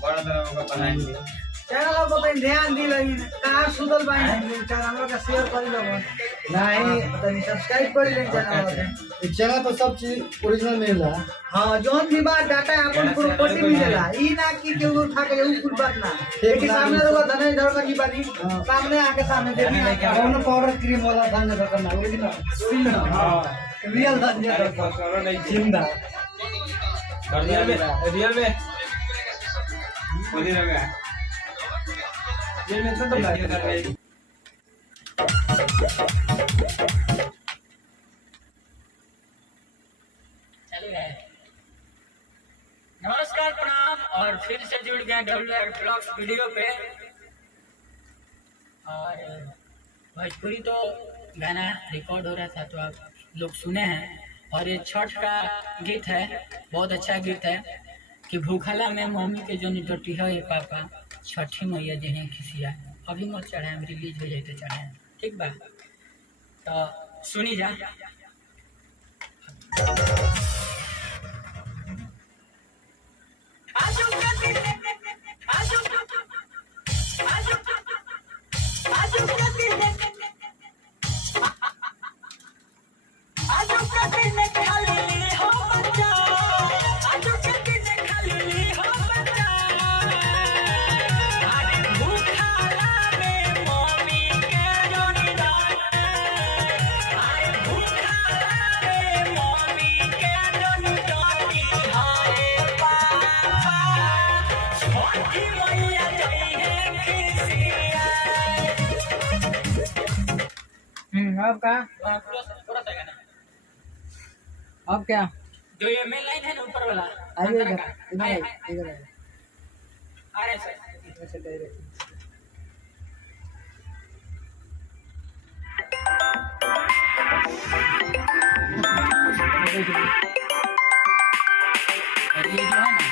बड़ा तरह का बनाएंगे चैनल को तो ध्यान दी लगी कहाँ सुधल भाई चैनल का शेयर कर लो नहीं पता नहीं सब्सक्राइब कर ले चैनल इस चैनल पर सब चीज ओरिजिनल मिलेला। हां जोन भी बात डाटा अपन प्रॉपर्टी मिलेला ई ना कि केहू उठा के ऊ कुछ बात ना एक सामने रहो धनई धर का की बानी सामने आके सामने देखी कौन पाउडर क्रीम वाला धान का करना ओरिजिनल हां रियल धान का करो नहीं जिंदा रियल में बोली रहा ये में तो नमस्कार प्रणाम और फिर से जुड़ गए WR ब्लॉग्स वीडियो पे। और भोजपुरी तो गाना रिकॉर्ड हो रहा था तो आप लोग सुने हैं। और ये छठ का गीत है, बहुत अच्छा गीत है कि भूखला में मम्मी के जो निटोटी है ये पापा छठी मैया जिन्हें खिसिया अभी मत चढ़ाए रिलीज हो जाए तो चढ़ाए ठीक बा। तो सुनी जा अब का थोड़ा सा गाना अब क्या जो ये मेन लाइन है ना ऊपर वाला आइए अंदर का, आए, इधर आ रहे सर ऐसे डायरेक्ट और ये जो है ना